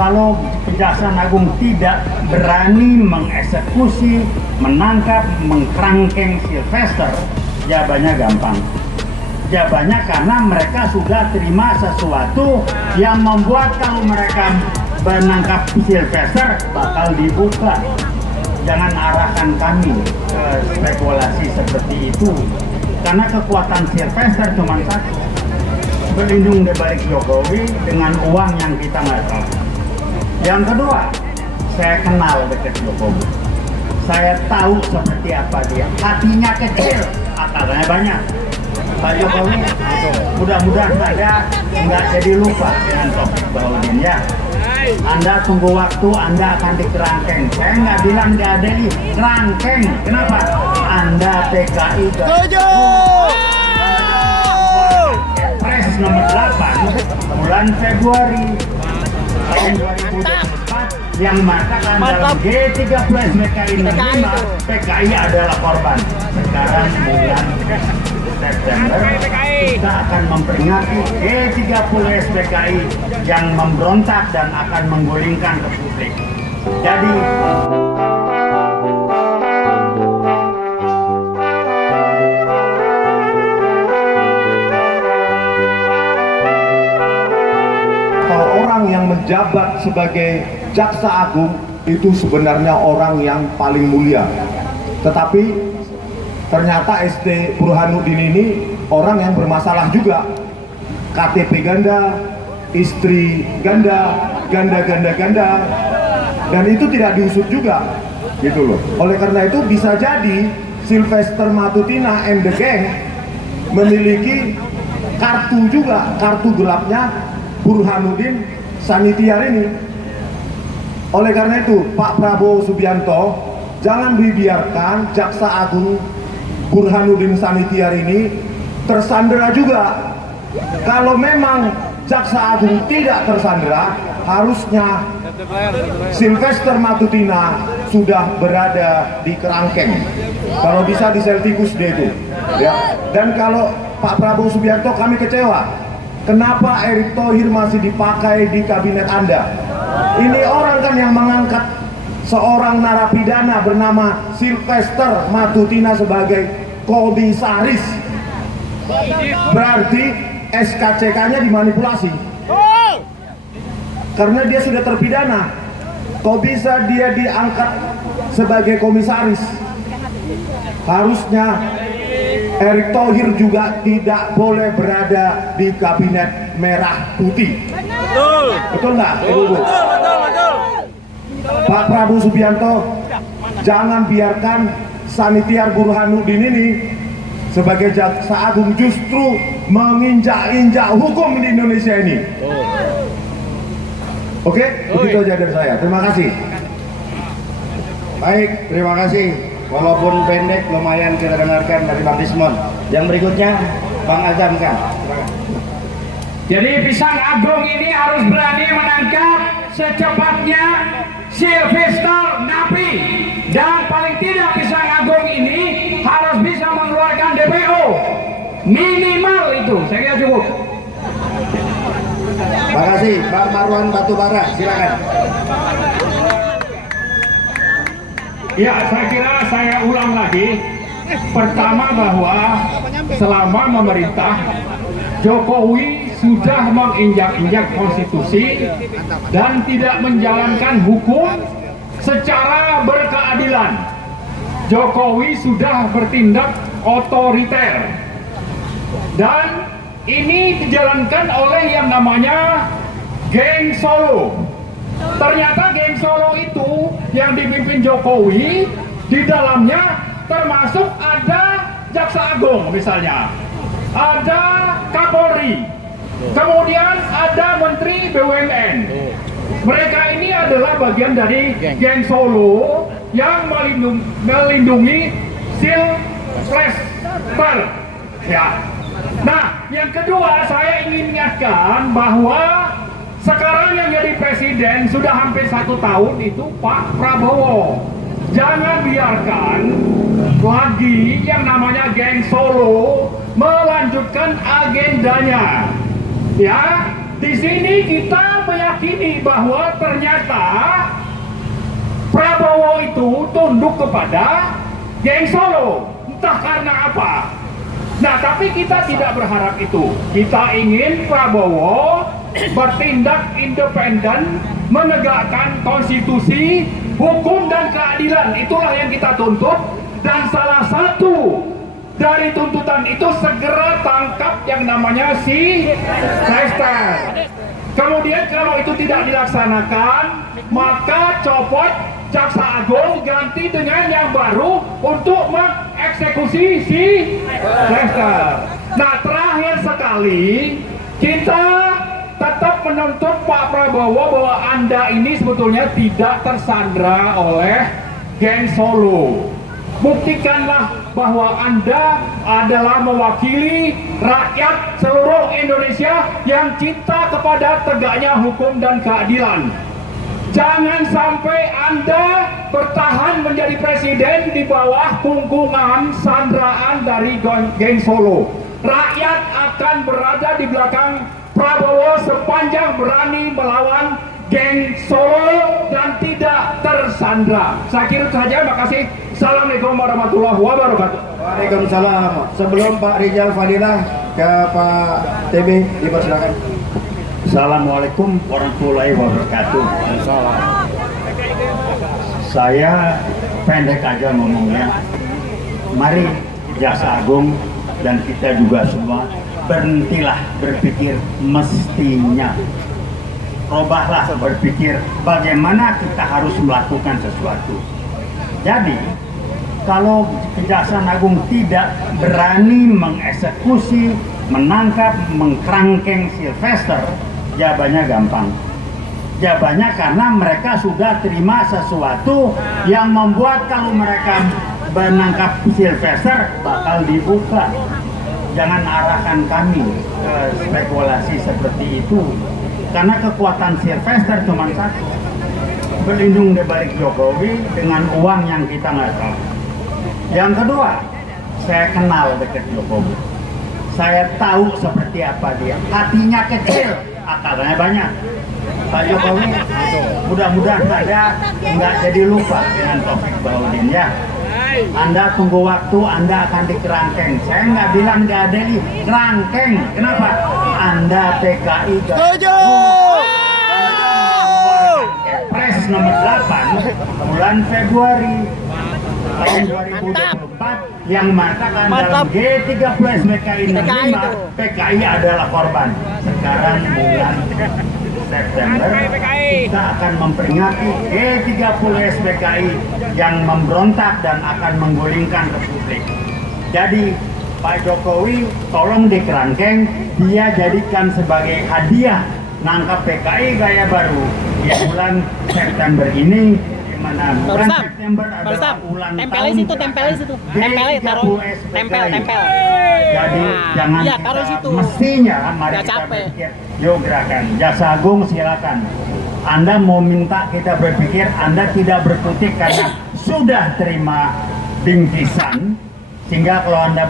kalau Kejaksaan Agung tidak berani mengeksekusi, menangkap, mengkerangkeng Sylvester, jawabannya gampang. Jawabannya karena mereka sudah terima sesuatu yang membuat kalau mereka menangkap Sylvester bakal dibuka. Jangan arahkan kami ke spekulasi seperti itu, karena kekuatan Sylvester cuma satu, berlindung di balik Jokowi dengan uang yang kita nggak tahu. Yang kedua, saya kenal dekat Jokowi, saya tahu seperti apa dia, hatinya kecil, akalnya banyak. Pak Jokowi, mudah-mudahan Anda nggak jadi lupa dengan Taufik Bahodin ya. Anda tunggu waktu, Anda akan dikerangkeng. Saya nggak bilang diadili, kerangkeng. Kenapa? Anda TKI. Setuju. Pres nomor 8 bulan Februari tahun 2024 yang mengatakan dalam G30 SPKI 65 PKI adalah korban. Sekarang bulan September kita akan memperingati G30 SPKI yang memberontak dan akan menggulingkan Republik. Jadi orang yang menjabat sebagai Jaksa Agung itu sebenarnya orang yang paling mulia. Tetapi ternyata ST Burhanuddin ini orang yang bermasalah juga. KTP ganda, istri ganda, ganda. Dan itu tidak diusut juga, gitu loh. Oleh karena itu bisa jadi Sylvester Matutina and the gang memiliki kartu juga, kartu gelapnya Burhanuddin Sanitiar ini. Oleh karena itu, Pak Prabowo Subianto, jangan dibiarkan Jaksa Agung Burhanuddin Sanitiar ini tersandera juga. Kalau memang Jaksa Agung tidak tersandera, harusnya Sylvester Matutina sudah berada di kerangkeng. Kalau bisa di sel tikus dia itu. Ya. Dan kalau Pak Prabowo Subianto, kami kecewa. Kenapa Erick Thohir masih dipakai di kabinet Anda? Ini orang kan yang mengangkat seorang narapidana bernama Sylvester Matutina sebagai komisaris. Berarti SKCK-nya dimanipulasi. Karena dia sudah terpidana. Kok bisa dia diangkat sebagai komisaris? Harusnya Erick Thohir juga tidak boleh berada di kabinet merah putih. Betul. Betul nggak? Betul. Pak Prabowo Subianto, jangan biarkan Sanitiar Burhanuddin ini sebagai Jaksa Agung justru menginjak-injak hukum di Indonesia ini. Oke, begitu aja dari saya. Terima kasih. Baik, terima kasih. Walaupun pendek, lumayan kita dengarkan dari Bang Desmond. Yang berikutnya, Bang Azam kan. jadi Pisang Agung ini harus berani menangkap secepatnya Sylvester Napi, dan paling tidak Pisang Agung ini harus bisa mengeluarkan DPO minimal itu. Saya kira cukup. Terima kasih, Bang Marwan Batubara, silakan. Ya, saya kira saya ulang lagi. Pertama bahwa selama memerintah Jokowi sudah menginjak-injak konstitusi dan tidak menjalankan hukum secara berkeadilan. Jokowi sudah bertindak otoriter dan ini dijalankan oleh yang namanya geng Solo. Ternyata geng Solo itu yang dipimpin Jokowi, di dalamnya termasuk ada Jaksa Agung misalnya, ada Kapolri, kemudian ada Menteri BUMN. Mereka ini adalah bagian dari geng Solo yang melindungi Sylvester. Ya. Nah, yang kedua saya ingin ingatkan bahwa sekarang yang jadi presiden sudah hampir 1 tahun itu Pak Prabowo. Jangan biarkan lagi yang namanya geng Solo melanjutkan agendanya. Ya, di sini kita meyakini meyakini bahwa ternyata Prabowo itu tunduk kepada geng Solo, entah karena apa. Nah, tapi kita tidak berharap itu. Kita ingin Prabowo bertindak independen, menegakkan konstitusi, hukum dan keadilan. Itulah yang kita tuntut, dan salah satu dari tuntutan itu segera tangkap yang namanya si Lester. Kemudian kalau itu tidak dilaksanakan, maka copot Jaksa Agung, ganti dengan yang baru untuk mengeksekusi si Lester. Nah, terakhir sekali, kita tetap menuntut Pak Prabowo bahwa Anda ini sebetulnya tidak tersandra oleh geng Solo. Buktikanlah bahwa Anda adalah mewakili rakyat seluruh Indonesia yang cinta kepada tegaknya hukum dan keadilan. Jangan sampai Anda bertahan menjadi presiden di bawah kungkungan sandraan dari geng Solo. Rakyat akan berada di belakang Prabowo sepanjang berani melawan geng Solo dan tidak tersandra. Saya kira saja, makasih. Assalamualaikum warahmatullahi wabarakatuh. Waalaikumsalam. Sebelum Pak Rijal Fadilah ke Pak TB, dipersilakan. Assalamualaikum warahmatullahi wabarakatuh. Saya pendek aja ngomongnya. Mari Jaksa Agung dan kita juga semua berhentilah berpikir mestinya. Robahlah berpikir bagaimana kita harus melakukan sesuatu. Jadi, kalau Kejaksaan Agung tidak berani mengeksekusi, menangkap, mengkerangkeng Sylvester, jawabannya gampang. Jawabannya karena mereka sudah terima sesuatu yang membuat kalau mereka menangkap Sylvester bakal dibuka. Jangan arahkan kami ke spekulasi seperti itu, karena kekuatan Sylvester cuma satu, berlindung di balik Jokowi dengan uang yang kita nggak tahu. Yang kedua, saya kenal dekat Jokowi. Saya tahu seperti apa dia. Hatinya kecil, akalnya banyak. Pak Jokowi, mudah-mudahan Anda nggak jadi lupa dengan Taufik Baudin ya. Anda tunggu waktu, Anda akan dikerangkeng. Saya nggak bilang diadili, kerangkeng. Kenapa? Anda PKI. Setuju! Kepres nomor 8 bulan Februari tahun 2024 yang mengatakan dalam G30 SPKI 65 PKI adalah korban. Sekarang bulan September kita akan memperingati G30 SPKI yang memberontak dan akan menggulingkan Republik. Jadi Pak Jokowi tolong dikerangkeng, dia jadikan sebagai hadiah nangkap PKI gaya baru di bulan September ini, di mana bulan September adalah ulang tahun situ, tempelin, taruh, tempel. Jadi jangan iya, kita, mestinya mari kita berpikir, yuk gerakan Jaksa Agung silakan. Anda mau minta kita berpikir, Anda tidak berkutik karena sudah terima bingkisan, sehingga kalau Anda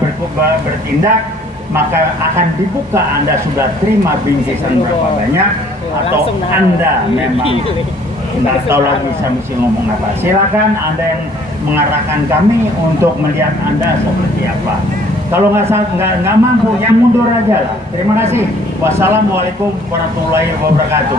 bertindak maka akan dibuka Anda sudah terima bingkisan berapa banyak, atau Anda memang nggak tahu lagi saya mesti ngomong apa. Silakan Anda yang mengarahkan kami untuk melihat Anda seperti apa. Kalau nggak mampu, yang mundur aja lah. Terima kasih. Wassalamualaikum warahmatullahi wabarakatuh.